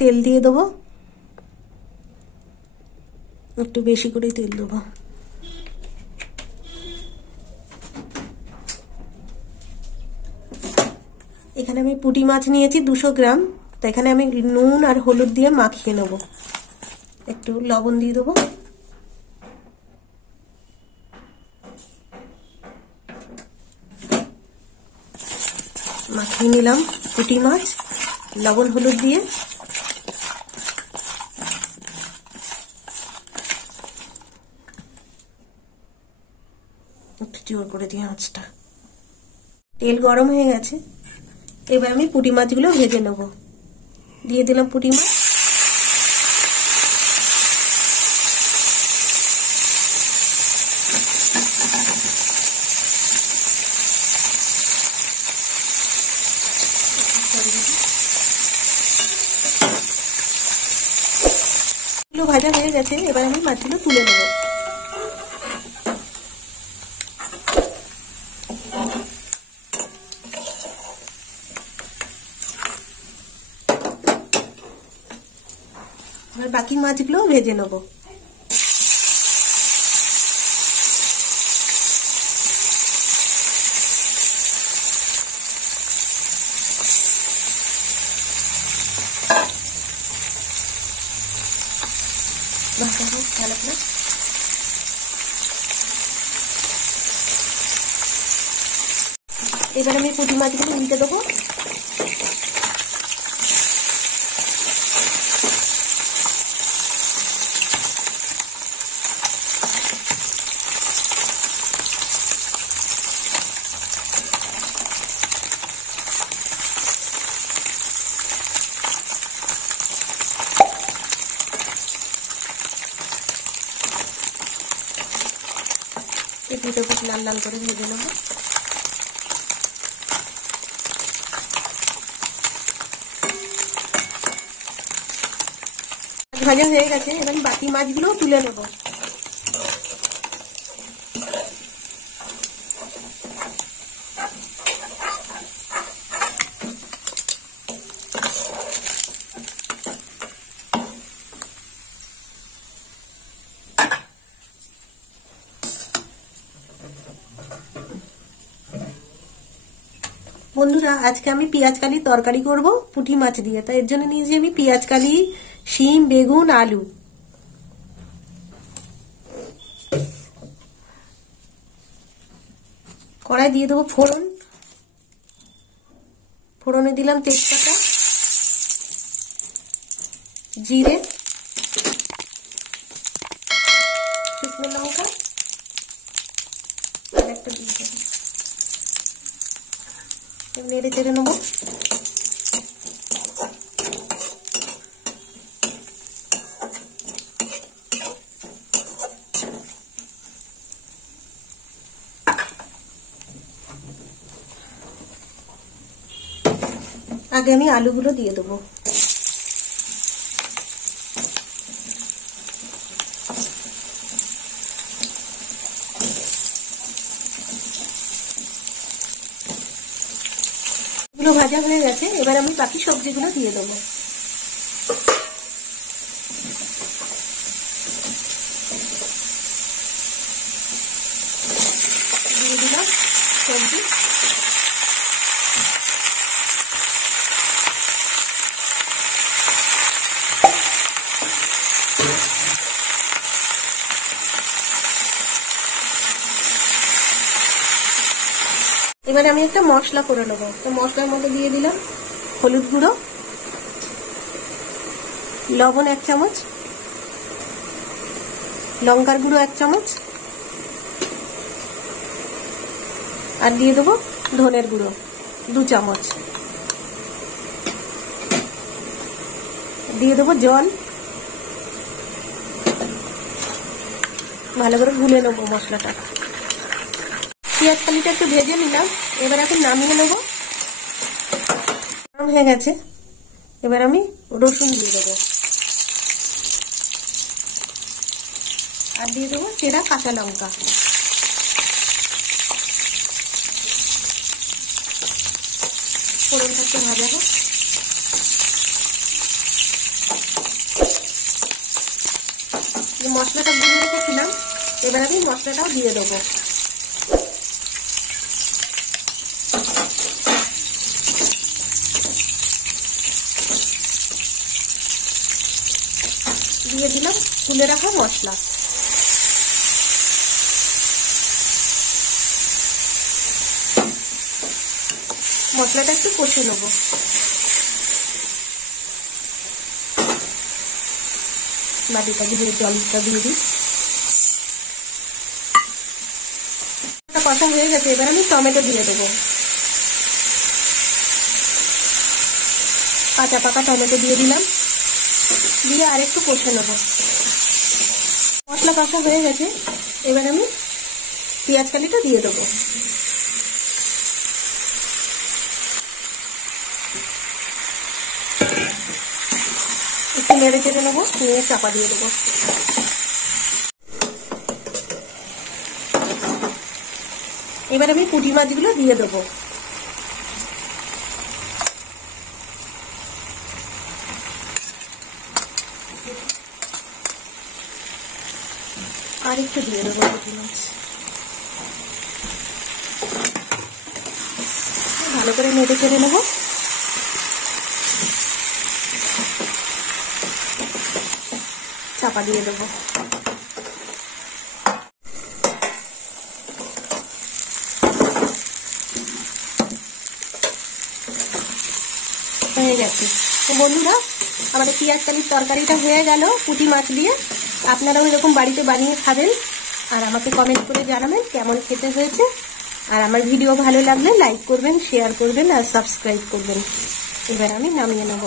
তেল দিয়ে দেবো, একটু বেশি করে তেল দেবো। এখানে আমি পুঁটি মাছ নিয়েছি 200 গ্রাম, তো এখানে আমি নুন আর হলুদ দিয়ে মাখিয়ে নেব। একটু লবণ দিয়ে দেবো, মাখিয়ে নিলাম পুঁটি মাছ লবণ হলুদ দিয়ে। একটু জোর করে দিয়ে আঁচটা। তেল গরম হয়ে গেছে, এবার আমি পুঁটি মাছগুলো ভেজে নেব। দিয়ে দিলাম পুঁটি মাছ, ভাজা হয়ে গেছে। এবার আমি মাছগুলো তুলে নেব। এবার বাকি মাছগুলো ভেজে নেব। এবার আমি পুঁটি মাছগুলো উল্টে দেবো। দুটো পিস লাল লাল করে ভেজে নেবো। ভাজা হয়ে গেছে, এবার বাকি মাছগুলো তুলে নেব। বন্ধুরা, আজকে আমি পেঁয়াজ কালির তরকারি করব পুঁটি মাছ দিয়ে। তাই এর জন্য নিয়েছি আমি পেঁয়াজ কালি, শিম, বেগুন, আলু। কড়াই দিয়ে দেবো ফোড়ন। ফোড়নে দিলাম তেজপাতা, জিরে, শুকনো লঙ্কা আর একটা দিয়ে দেবো। নেড়ে চেড়ে নেবো। আগে আমি আলুগুলো দিয়ে দেবো। এগুলো ভাজা হয়ে গেছে, এবার আমি বাকি সবজিগুলো দিয়ে দেবো। দিয়ে দিলাম সবজি। এবারে আমি একটা মশলা করে নেবো। তো মশলার মধ্যে দিয়ে দিলাম হলুদ গুঁড়ো, লবণ 1 চামচ, লঙ্কার গুঁড়ো 1 চামচ, আর দিয়ে দেবো ধনের গুঁড়ো 2 চামচ। দিয়ে দেবো জল। ভালো করে গুলে নেবো মশলাটা। পেঁয়াজ কালিটা একটু ভেজে নিলাম, এবার এখন নামিয়ে নেবো। গরম হয়ে গেছে, এবার আমি রসুন দিয়ে দেবো আর দিয়ে দেবো চেরা কাঁচা লঙ্কা। ফোড়নটা একটু ভাজা হোক। মশলাটা গুঁড়ো রেখেছিলাম, এবার আমি মশলাটাও দিয়ে দেবো। দিয়ে দিলাম তুলে রাখা মশলা। মশলাটা একটু কষে নেবো। বাটিটা দিয়ে জলটা দিয়ে দিই। কষা হয়ে গেছে, এবার আমি টমেটো দিয়ে দেবো। কাঁচা পাকা টমেটো দিয়ে দিলাম, দিয়ে আর একটু কষে নেব। মশলা কষা হয়ে গেছে, এবার আমি পেঁয়াজ কালিটা দিয়ে দেবো। একটু নেড়ে চেড়ে নেবো, নিয়ে চাপা দিয়ে দেবো। এবার আমি পুঁটি মাছগুলো দিয়ে দেবো। আর একটু দিয়ে দেবো পুঁটি মাছ। ভালো করে নেড়ে চেড়ে নেবো। চাপা দিয়ে দেবো। হয়ে গেছে। তো বন্ধুরা, আমাদের পেঁয়াজ কালির তরকারিটা হয়ে গেল পুঁটি মাছ দিয়ে। আপনারাও এরকম বাড়িতে বানিয়ে খাবেন, আর আমাকে কমেন্ট করে জানাবেন কেমন খেতে হয়েছে। আর আমার ভিডিও ভালো লাগলে লাইক করবেন, শেয়ার করবেন আর সাবস্ক্রাইব করবেন। এবার আমি নামিয়ে নেব।